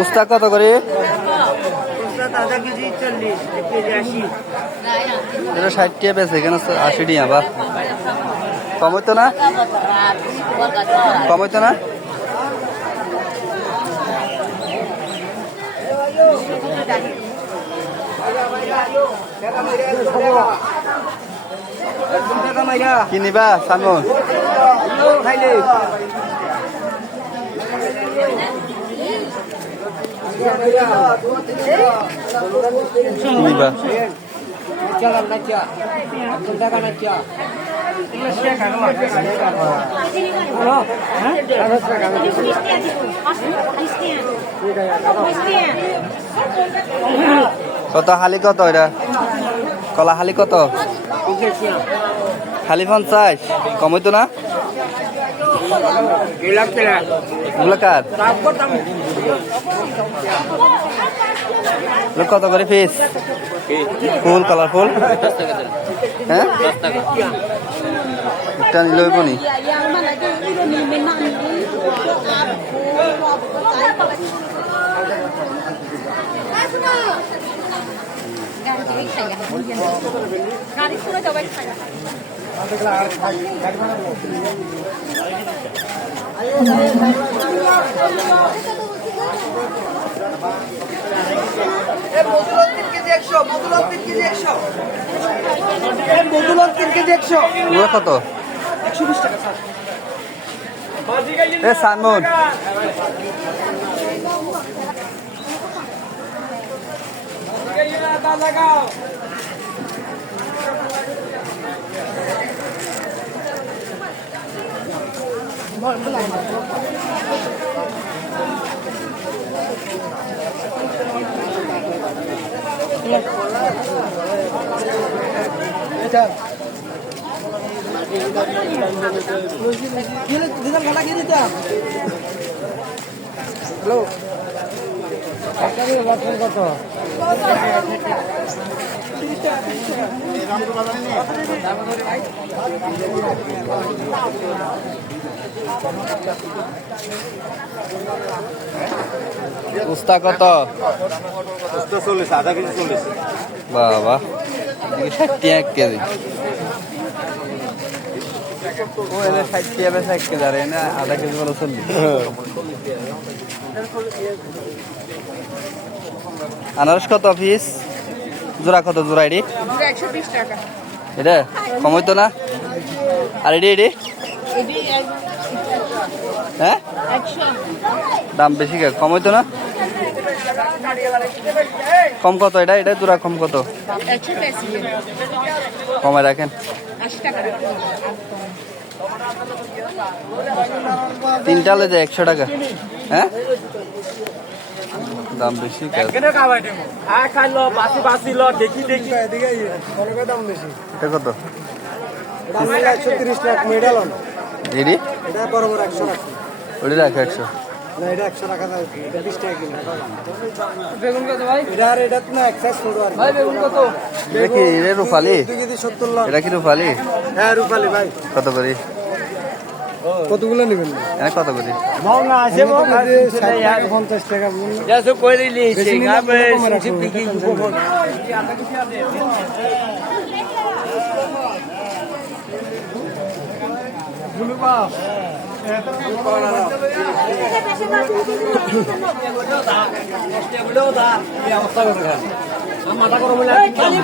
উস্তা কত করে? এটা 60 টাকা বেচে, এখানে 80 টাকা। বা কম হইতো না? কম হইতো না? কি নিবা সামন? নিবা কত হালি? কত এটা কলা হালি? কত হালি? 50? কম হইতো না? কার কত করে পিস? ফুল কালারফুল? হ্যাঁ, একটা নিলে হইব নি? কত? 120 টাকা। সানমুন হ্যালো, কত? উস্তা কত? 40, আধা কেজি 40। বাবা, 60 টাকা 1 কেজি। ও এনে 60 টাকা বেচা 1 কেজি, আর এনে আধা কেজি বলে 40। আনারস কত পিস? জোড়া কত? জোড়া এডি 120 টাকা। এটা কম হইতো না? আর এডি এডি হ্যাঁ, দাম বেশি কে? কম হইতো না? কম কত? এটা এটা জোড়া কম কত? কমে রাখেন। 3টা লে 100 টাকা। হ্যাঁ, দাম বেশি। এটা কত? 130 টাকা মেডাল। এডি এটা বরাবর 100 টাকা। ওটা রাখে 100। না, এটা 100 টাকা দাও। এটা 20 টাকা কিলো। বেগুন কত ভাই? এটা আর এটা তো না এক্সাইজ করো আর। ভাই বেগুন কত? এটা কি? এটা রূপালি? 2 কেজি 70 লাখ। এটা কি রূপালি? হ্যাঁ, রূপালি ভাই। কত করে? কতগুলো নেবেন? হ্যাঁ, কত করে? মাওনা আছে, 50 টাকা। যাসো কই দিলি গাবে সিপি কি ফোন। বুলুবা মাথা গরম হলে যদি